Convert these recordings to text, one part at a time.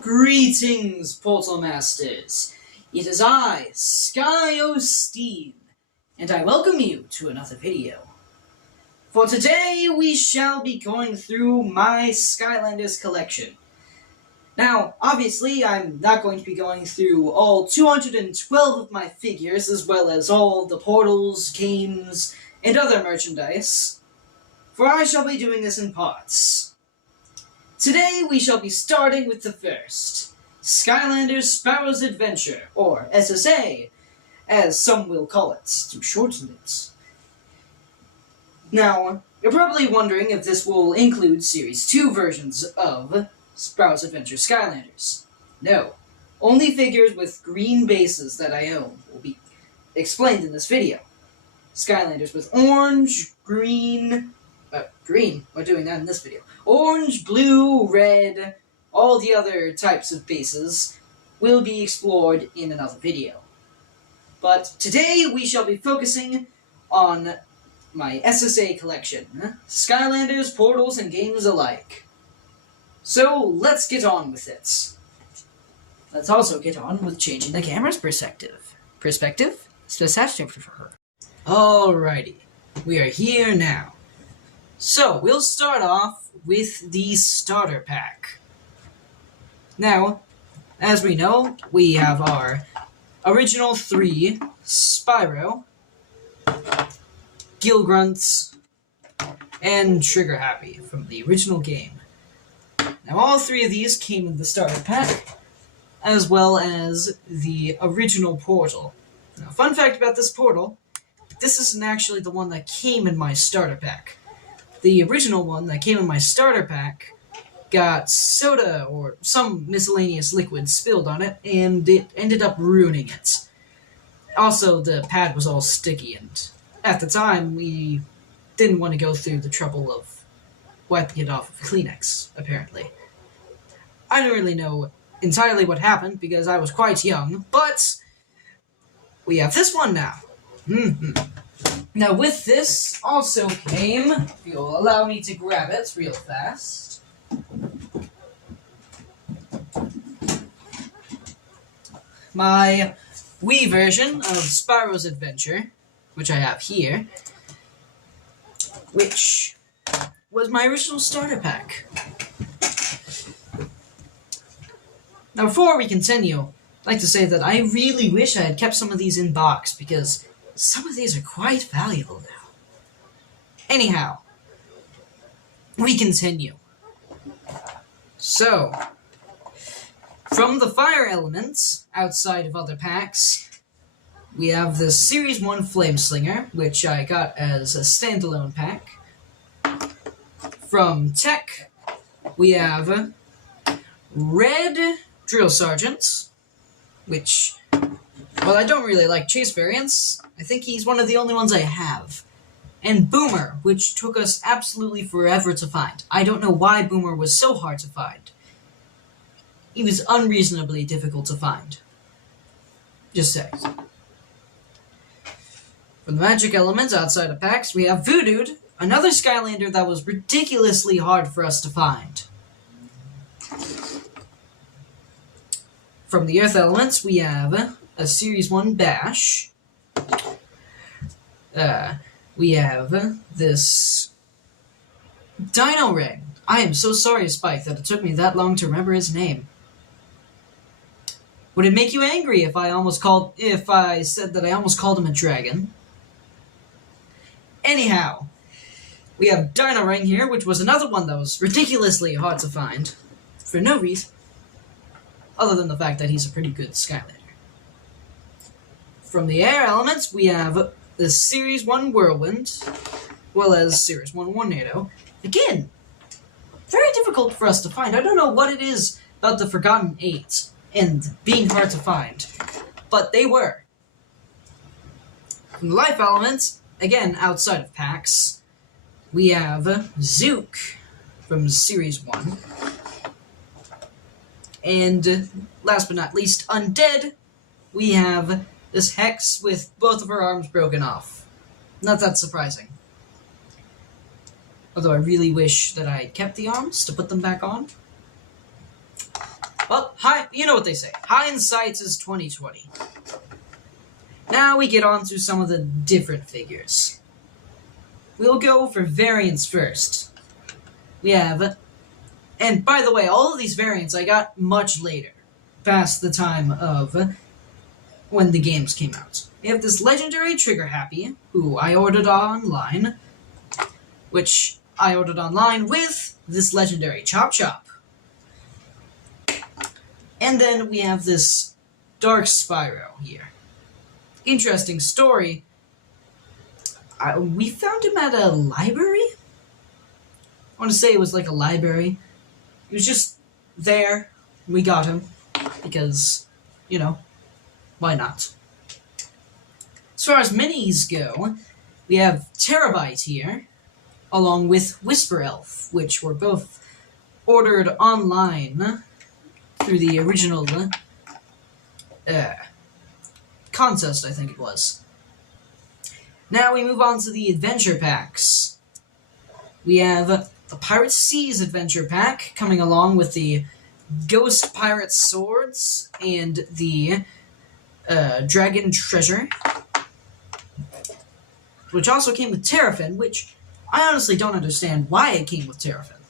Greetings, Portal Masters. It is I, SkyO'Steen, and I welcome you to another video. For today, we shall be going through my Skylanders collection. Now, obviously, I'm not going to be going through all 212 of my figures, as well as all the portals, games, and other merchandise, for I shall be doing this in parts. Today, we shall be starting with the first, Skylanders Spyro's Adventure, or SSA, as some will call it, to shorten it. Now, you're probably wondering if this will include Series 2 versions of Spyro's Adventure Skylanders. No, only figures with green bases that I own will be explained in this video. Skylanders with orange, green, we're doing that in this video. Orange, blue, red, all the other types of bases will be explored in another video. But today we shall be focusing on my SSA collection, Skylanders, portals, and games alike. So let's get on with it. Let's also get on with changing the camera's perspective. Alrighty, we are here now. So, we'll start off with the starter pack. Now, as we know, we have our original 3, Spyro, Gilgrunts, and Trigger Happy from the original game. Now, all 3 of these came in the starter pack, as well as the original portal. Now, fun fact about this portal, this isn't actually the one that came in my starter pack. The original one that came in my starter pack got soda or some miscellaneous liquid spilled on it, and it ended up ruining it. Also, the pad was all sticky, and at the time, we didn't want to go through the trouble of wiping it off with Kleenex, apparently. I don't really know entirely what happened, because I was quite young, but we have this one now. Now, with this also came, if you'll allow me to grab it real fast, my Wii version of Spyro's Adventure, which I have here, which was my original starter pack. Now, before we continue, I'd like to say that I really wish I had kept some of these in box, because some of these are quite valuable now. Anyhow, we continue. So, from the fire elements, outside of other packs, we have the Series 1 Flameslinger, which I got as a standalone pack. From Tech, we have Red Drill Sergeant, which, well, I don't really like chase variants. I think he's one of the only ones I have. And Boomer, which took us absolutely forever to find. I don't know why Boomer was so hard to find. He was unreasonably difficult to find. Just saying. From the magic elements outside of packs, we have Voodooed, another Skylander that was ridiculously hard for us to find. From the Earth elements, we have a Series 1 Bash. We have this Dino Ring. I am so sorry, Spike, that it took me that long to remember his name. Would it make you angry if I said that I almost called him a dragon? Anyhow, we have Dino Ring here, which was another one that was ridiculously hard to find, for no reason, other than the fact that he's a pretty good Skylander. From the air elements, we have the Series 1 Whirlwind, as well as Series 1 Tornado. Again, very difficult for us to find. I don't know what it is about the Forgotten 8 and being hard to find, but they were. From the life elements, again, outside of packs, we have Zook from Series 1. And last but not least, Undead, we have this Hex with both of her arms broken off. Not that surprising. Although I really wish that I kept the arms to put them back on. Well, you know what they say. Hindsight is 20/20. Now we get on to some of the different figures. We'll go for variants first. We have, and by the way, all of these variants I got much later, past the time of when the games came out. We have this legendary Trigger Happy, who I ordered online, which I ordered online with this legendary Chop Chop. And then we have this Dark Spyro here. Interesting story. We found him at a library? I want to say it was like a library. He was just there. We got him. Because, you know, why not? As far as minis go, we have Terabyte here, along with Whisper Elf, which were both ordered online through the original contest, I think it was. Now we move on to the adventure packs. We have the Pirate Seas adventure pack coming along with the Ghost Pirate Swords and the Dragon Treasure, which also came with Terrafin, which I honestly don't understand why it came with Terrafin.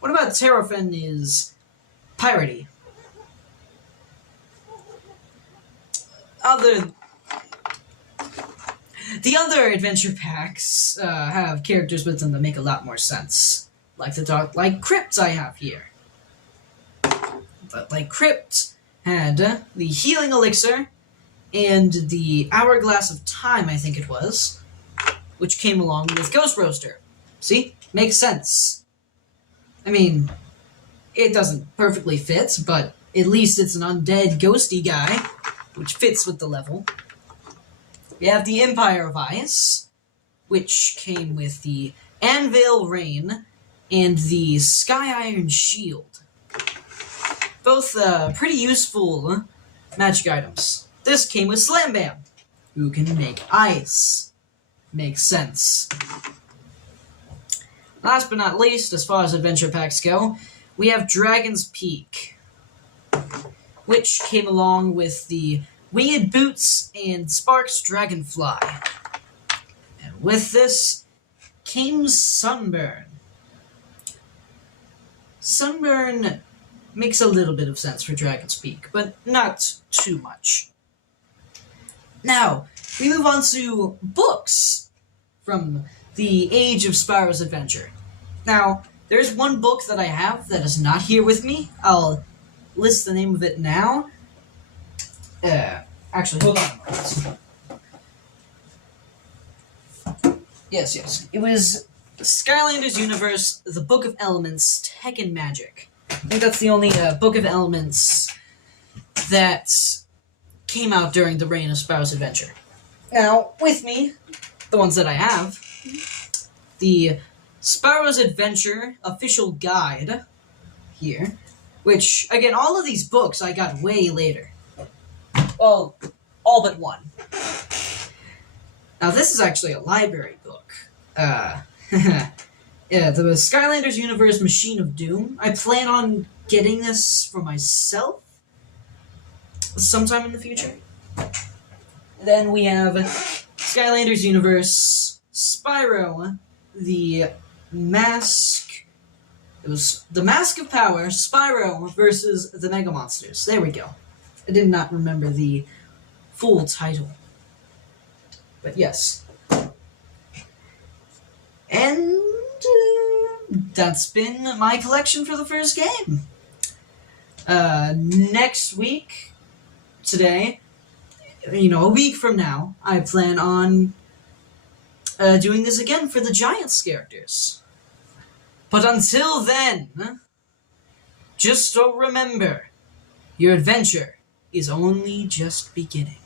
What about Terrafin is piratey? The other adventure packs have characters with them that make a lot more sense. Like the Crypt I have here. But like Crypt had the Healing Elixir and the Hourglass of Time, I think it was, which came along with Ghost Roaster. See? Makes sense. I mean, it doesn't perfectly fit, but at least it's an undead ghosty guy, which fits with the level. We have the Empire of Ice, which came with the Anvil Rain and the Sky Iron Shield. Both pretty useful magic items. This came with Slam Bam, who can make ice. Makes sense. Last but not least, as far as adventure packs go, we have Dragon's Peak, which came along with the Winged Boots and Sparks Dragonfly. And with this came Sunburn. Sunburn makes a little bit of sense for Dragon's Peak, but not too much. Now, we move on to books from the Age of Spyro's Adventure. Now, there's one book that I have that is not here with me. I'll list the name of it now. Actually, hold on a moment. Yes. It was Skylanders Universe, The Book of Elements, Tekken Magic. I think that's the only Book of Elements that came out during the reign of Spyro's Adventure. Now, with me, the ones that I have, the Spyro's Adventure Official Guide here, which, again, all of these books I got way later. Well, all but one. Now, this is actually a library book. Yeah, the Skylanders Universe Machine of Doom. I plan on getting this for myself sometime in the future. Then we have Skylanders Universe Spyro, the Mask... It was the Mask of Power, Spyro versus the Mega Monsters. There we go. I did not remember the full title. But yes. And that's been my collection for the first game. Next week, today, a week from now, I plan on doing this again for the Giants characters. But until then, just remember, your adventure is only just beginning.